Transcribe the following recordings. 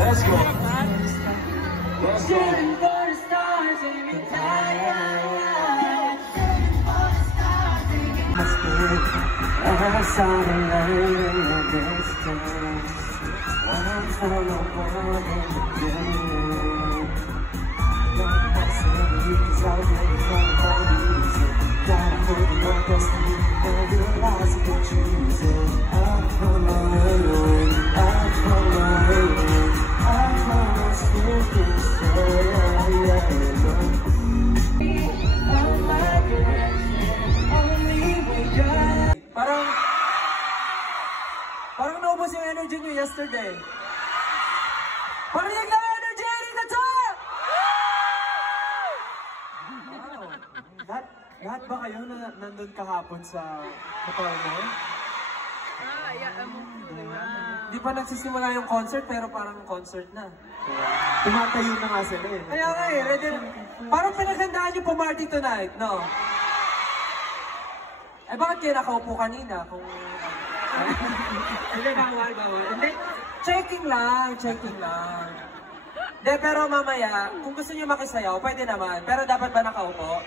Let's go. Shooting for the stars and retire. I saw the light in the distance. I'm from the world in the blue. I'm sorry, 'cause I was ready for my reason. Gotta hold my destiny and realize I can choose it. I'm from the rain, I'm from the rain, I'm from the sleeping state. On my direction, only we got. Parang naubos yung energy nyo yesterday. Parinig na energy! Dito to! Wow. Lahat ba kayo na nandun kahapon sa performer? Di pa nagsisimula yung concert pero parang concert na. Tumatayo na nga sila eh. Kaya nga eh, ready na. Parang pinaghandaan yung pumarty tonight, no? Eh bakit kayo nakaupo kanina kung... Hindi, bawal. Hindi, checking lang. Hindi, pero mamaya, kung gusto niyo makisayaw, pwede naman. Pero dapat ba nakaupo?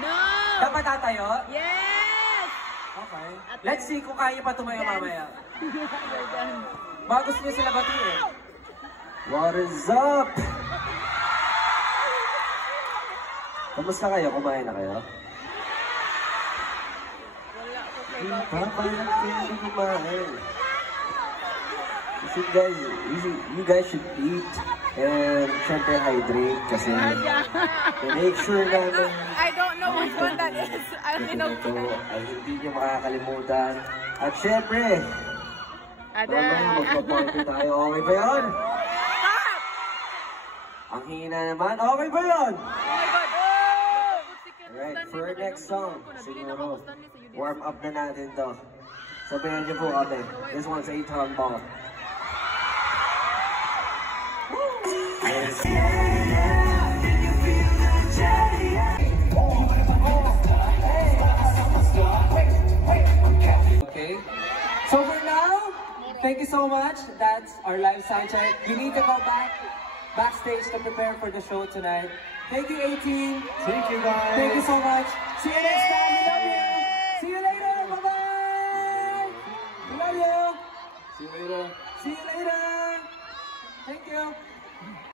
No! Dapat tatayo? Yes! Okay. Let's see kung kaya pa tumayo mamaya. Baka gusto niyo sila batiin. What is up? Kamusta kayo? Kumain na kayo? Paano kayo kumain? You guys should eat and syempre hydrate kasi make sure namin I don't know which one that is. I only know ito ay hindi nyo makakalimutan. At syempre, mamaya magpa-party tayo. Okay ba yun? Ang hina naman. Okay ba yun? Alright, for our next song, siguro, warm up na natin to. Sabihan niyo po kami. This one's 8-ton ball. Okay. So for now, thank you so much. That's our live sound check. You need to go backstage to prepare for the show tonight. Thank you, 18. Thank you, guys. Thank you so much. See you next time. We love you. See you later. Bye-bye. We love you. See you later. See you later. Thank you.